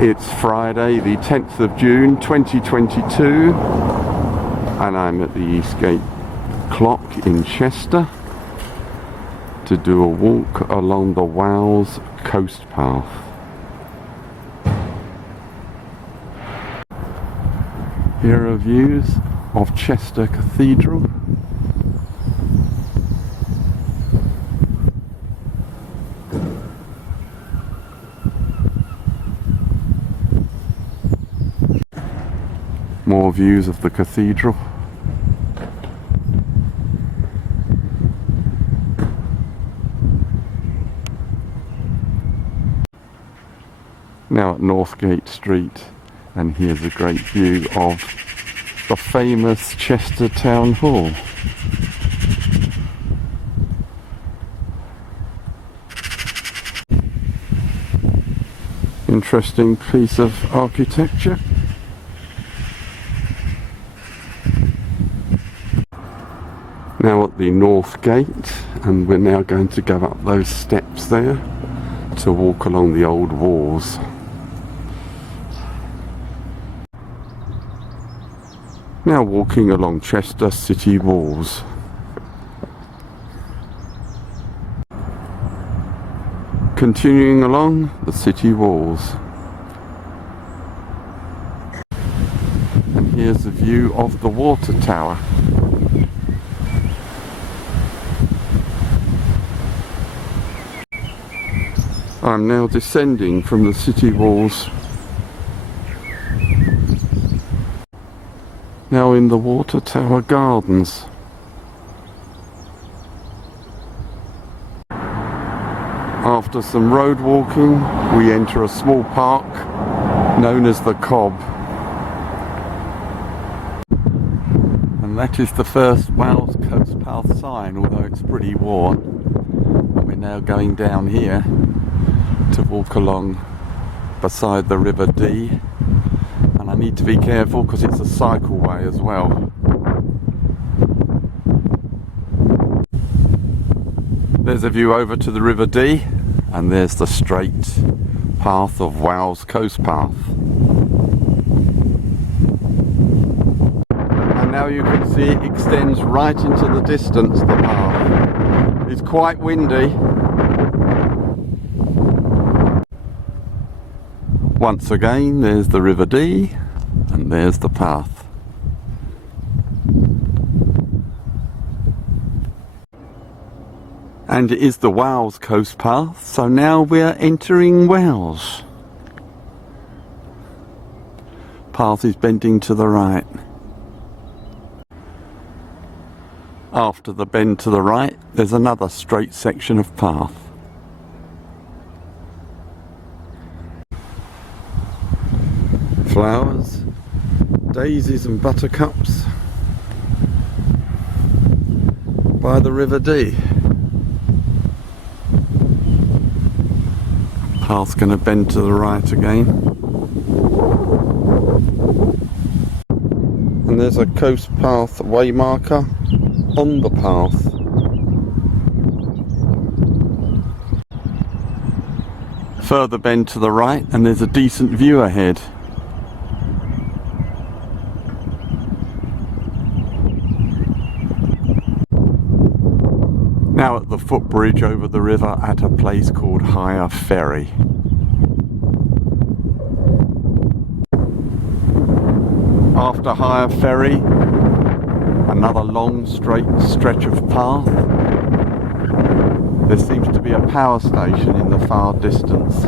It's Friday the 10th of June 2022 and I'm at the Eastgate Clock in Chester to do a walk along the Wales coast path. Here are views of Chester Cathedral. More views of the cathedral. Now at Northgate Street, and here's a great view of the famous Chester Town Hall. Interesting piece of architecture. Now at the North Gate, and we're now going to go up those steps there to walk along the old walls. Now walking along Chester city walls. Continuing along the city walls. And here's a view of the water tower. I'm now descending from the city walls. Now in the water tower gardens. After some road walking, we enter a small park known as the Cobb. And that is the first Wales Coast Path sign, although it's pretty worn. We're now going down here to walk along beside the River Dee, and I need to be careful because it's a cycleway as well. There's a view over to the River Dee, and there's the straight path of Wales Coast Path. And now you can see it extends right into the distance, the path. It's quite windy. Once again, there's the River Dee, and there's the path. And it is the Wales Coast Path, so now we're entering Wales. Path is bending to the right. After the bend to the right, there's another straight section of path. Flowers, daisies and buttercups by the River Dee. Path's going to bend to the right again. And there's a coast path waymarker on the path. Further bend to the right and there's a decent view ahead. Now at the footbridge over the river at a place called Higher Ferry. After Higher Ferry, another long straight stretch of path. There seems to be a power station in the far distance.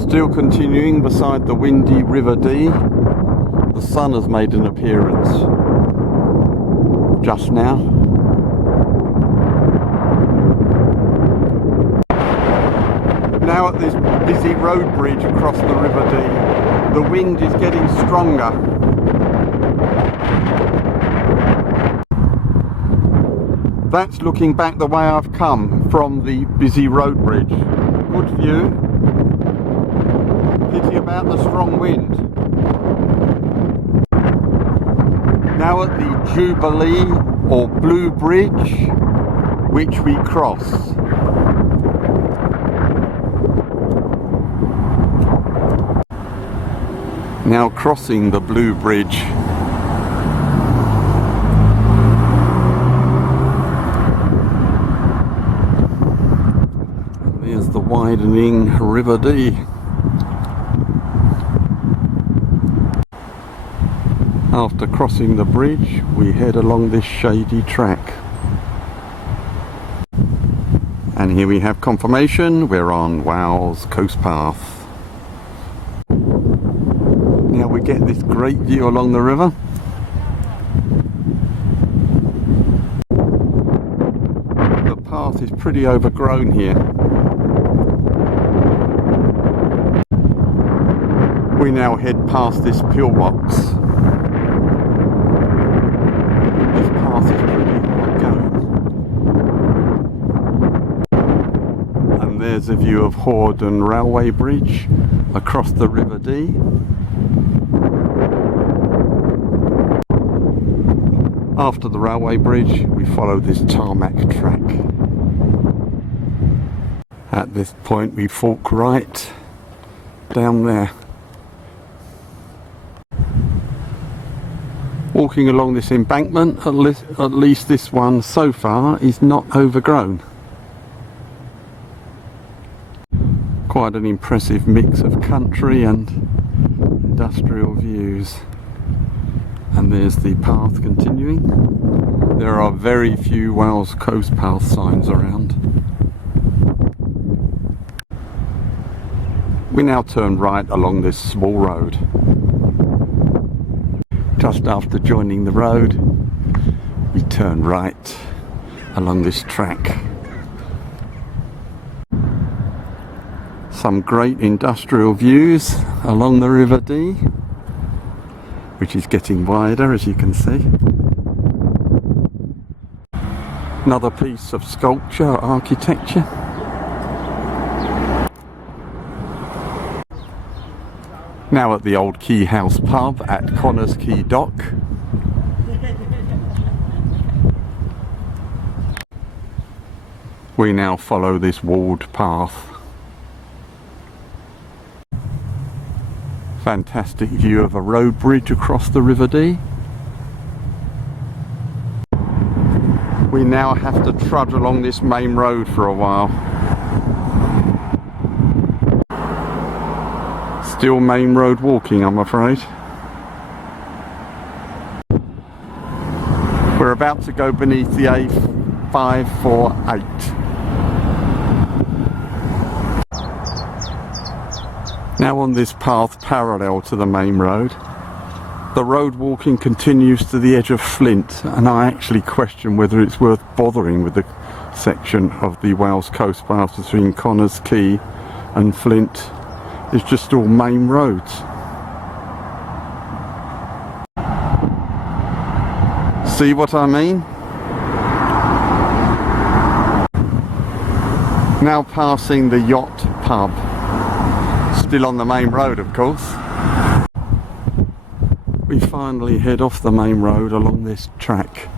Still continuing beside the windy River Dee, the sun has made an appearance just now. Now at this busy road bridge across the River Dee, the wind is getting stronger. That's looking back the way I've come from the busy road bridge. Good view. pity about the strong wind. Now at the Jubilee or Blue Bridge, which we cross. Now crossing the Blue Bridge. And there's the widening River Dee. After crossing the bridge, we head along this shady track. And here we have confirmation, we're on Wales Coast Path. Now we get this great view along the river. The path is pretty overgrown here. We now head past this pillbox. This path is pretty hard going. And there's a view of Hordern Railway Bridge across the River Dee. After the railway bridge, we follow this tarmac track. At this point, we fork right down there. Walking along this embankment, at least this one so far is not overgrown. Quite an impressive mix of country and industrial views. And there's the path continuing. There are very few Wales Coast Path signs around. We now turn right along this small road. Just after joining the road, we turn right along this track. Some great industrial views along the River Dee, which is getting wider, as you can see. Another piece of sculpture, architecture. Now at the old Quay House pub at Connah's Quay Dock. We now follow this walled path. Fantastic view of a road bridge across the River Dee. We now have to trudge along this main road for a while. Still main road walking, I'm afraid. We're about to go beneath the A548. Now on this path parallel to the main road, the road walking continues to the edge of Flint, and I actually question whether it's worth bothering with the section of the Wales Coast Path between Connah's Quay and Flint. It's just all main roads. See what I mean? Now passing the Yacht Pub. Still on the main road, of course. We finally head off the main road along this track.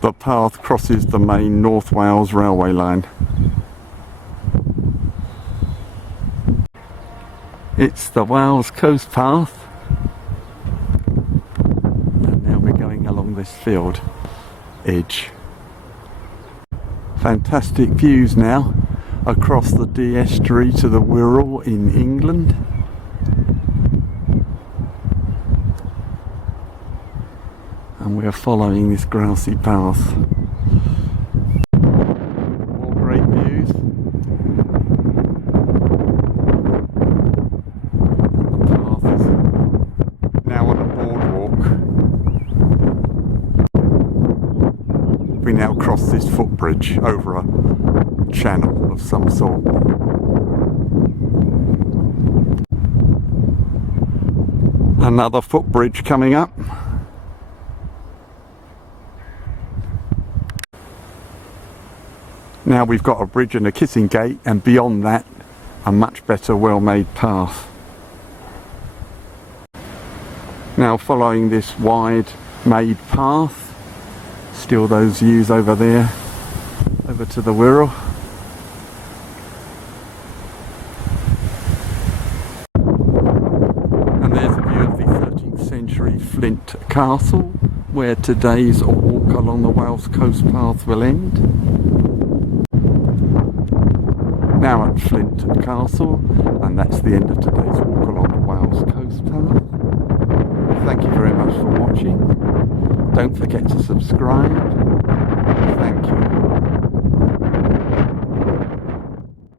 The path crosses the main North Wales railway line. It's the Wales Coast Path. And now we're going along this field edge. Fantastic views now across the Dee estuary to the Wirral in England. And we're following this grassy path. More great views. And the path is now on a boardwalk. We now cross this footbridge over a channel of some sort. Another footbridge coming up. Now we've got a bridge and a kissing gate, and beyond that a much better well-made path. Now following this wide made path, still those views over there, over to the Wirral. And there's a view of the 13th century Flint Castle, where today's walk along the Wales coast path will end. Now at Flint Castle, and that's the end of today's walk along the Wales coast path. Thank you very much for watching. Don't forget to subscribe. Thank you.